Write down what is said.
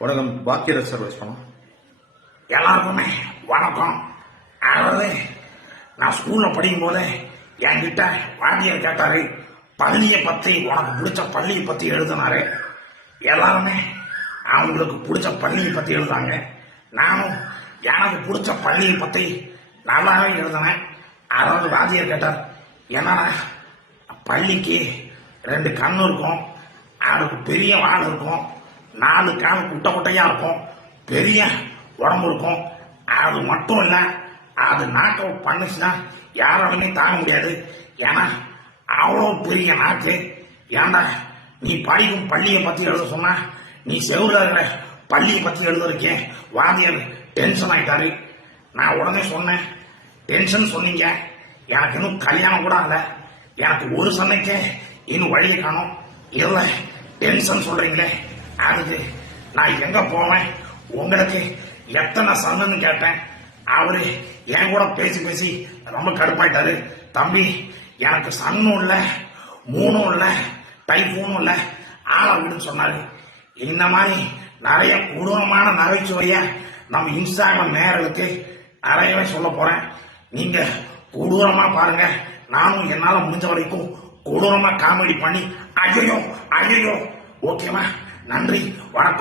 வணக்கம். பாக்கியராஜ் சார் பேசணும். எல்லாருக்குமே வணக்கம். அதாவது நான் ஸ்கூல்ல படிக்கும் போது என்கிட்ட வாத்தியார் கேட்டாரு, பள்ளியை பத்தி உனக்கு பிடிச்ச பள்ளியை பத்தி எழுதினாரு. எல்லாருமே அவங்களுக்கு பிடிச்ச பள்ளியை பத்தி எழுதாங்க. நானும் எனக்கு பிடிச்ச பள்ளியை பத்தி நல்லாவே எழுதினேன். அதாவது வாத்தியார் கேட்டார், என்னன்னா பள்ளிக்கு 2 கண்ணு இருக்கும், அதுக்கு பெரிய வால் இருக்கும், 4 கால் குட்டை குட்டையா இருக்கும், பெரிய உடம்பு இருக்கும். அது மட்டும் இல்ல, அது நாக் அவுட் பண்ணுச்சுன்னா யாராலுமே தாங்க முடியாது. ஏன்னா அவ்வளோ பெரிய நாக்கு. ஏன்டா நீ படிக்கும் பள்ளியை பத்தி எழுத சொன்னா நீ செவுல இருக்கிற பள்ளியை பத்தி எழுதுறக்கே வாத்தியார் டென்ஷன் ஆயிட்டாரு. நான் உடனே சொன்னேன், டென்ஷன் சொன்னீங்க, எனக்கு இன்னும் கல்யாணம் கூட ஆகல, எனக்கு ஒரு சண்டைக்கே இன்னும் வழியை காணும், இல்ல டென்ஷன் சொல்றீங்களே அதுக்கு நான் எங்க போவேன், உங்களுக்கு எத்தனை சன்னு கேட்டேன். அவரு என் கூட பேசி பேசி ரொம்ப கடுப்பாயிட்டாரு. தம்பி, எனக்கு சன்னும் இல்ல, மூணும் இல்ல, டைஃபூனும் இல்ல, ஆள விடுன்னு சொன்னாரு. இந்த மாதிரி நிறைய கொடூரமான நகைச்சுவைய நம்ம இன்ஸ்டாகிராம் நேயர்களுக்கு நிறையவே சொல்ல போறேன். நீங்க கொடூரமா பாருங்க. நானும் என்னால முடிஞ்ச வரைக்கும் கொடூரமா காமெடி பண்ணி ஐயோ ஐயோ ஓகேவா? நன்றி, வணக்கம்.